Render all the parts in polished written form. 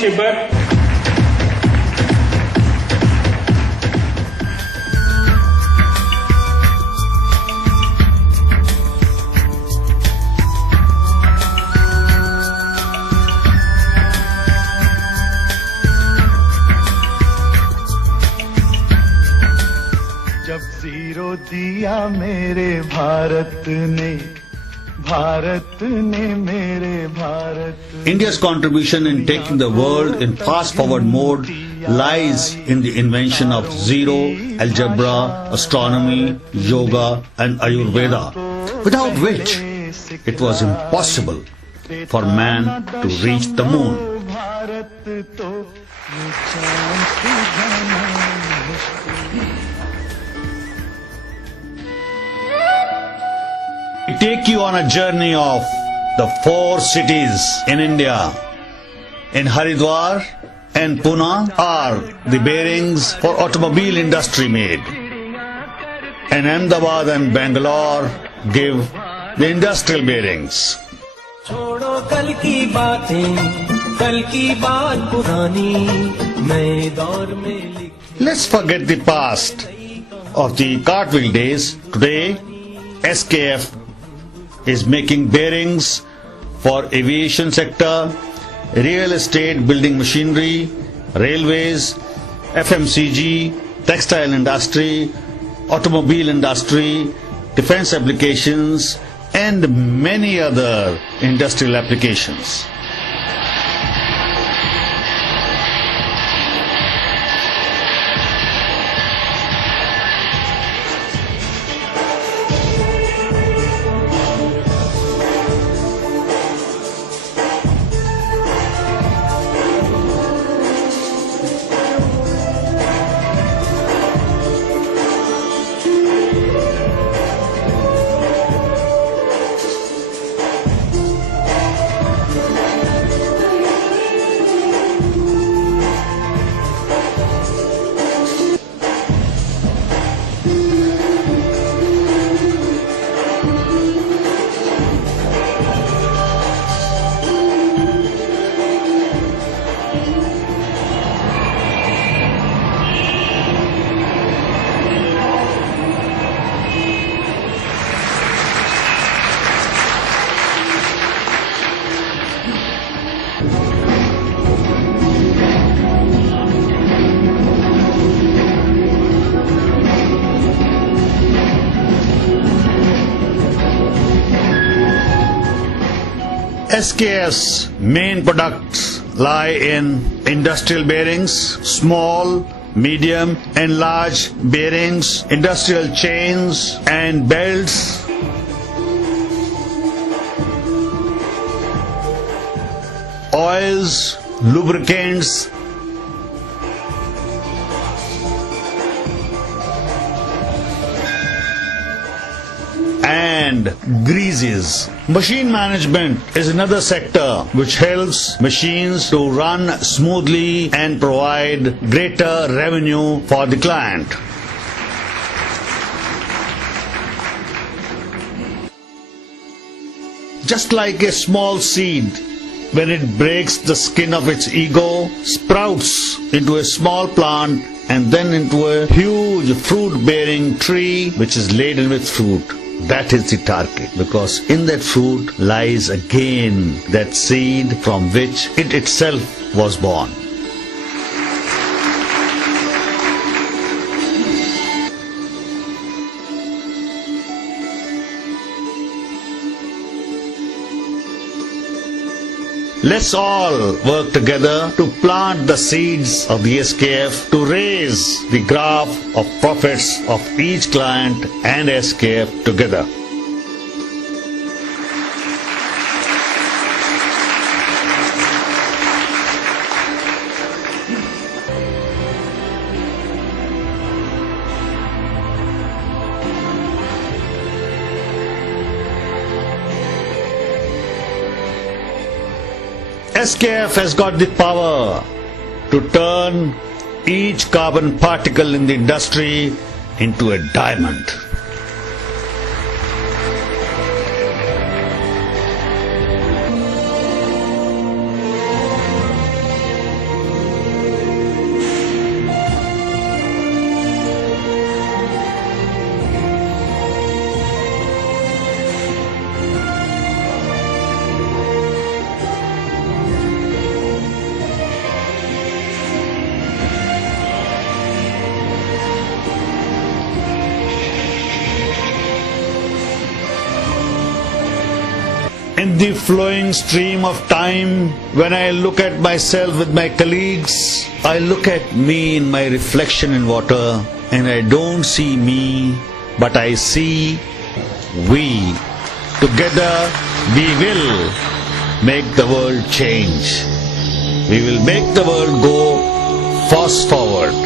But जब zero दिया मेरे भारत ने मेरे Bharat. India's contribution in taking the world in fast-forward mode lies in the invention of zero, algebra, astronomy, yoga and Ayurveda, without which it was impossible for man to reach the moon. We take you on a journey of the 4 cities in India. In Haridwar and Pune are the bearings for automobile industry made. And Ahmedabad and Bangalore give the industrial bearings. छोड़ो कल की बातें, कल की बात पुरानी, नए दौर में लिख. Let's forget the past of the cartwheel days. Today, SKF is making bearings for aviation sector, real estate, building machinery, railways, FMCG, textile industry, automobile industry, defense applications and many other industrial applications. SKF's main products lie in industrial bearings, small, medium and large bearings, industrial chains and belts, oils, lubricants, and greases. Machine management is another sector which helps machines to run smoothly and provide greater revenue for the client. Just like a small seed, when it breaks the skin of its ego, sprouts into a small plant and then into a huge fruit-bearing tree which is laden with fruit. That is the target, because in that fruit lies again that seed from which it itself was born. Let's all work together to plant the seeds of the SKF to raise the graph of profits of each client and SKF together. SKF has got the power to turn each carbon particle in the industry into a diamond. In the flowing stream of time, when I look at myself with my colleagues, I look at me in my reflection in water, and I don't see me, but I see we. Together we will make the world change. We will make the world go fast forward.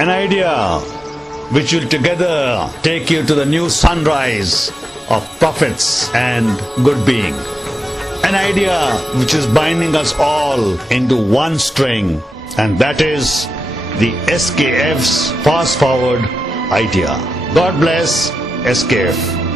An idea which will together take you to the new sunrise of profits and good being. An idea which is binding us all into one string, and that is the SKF's fast forward idea. God bless SKF.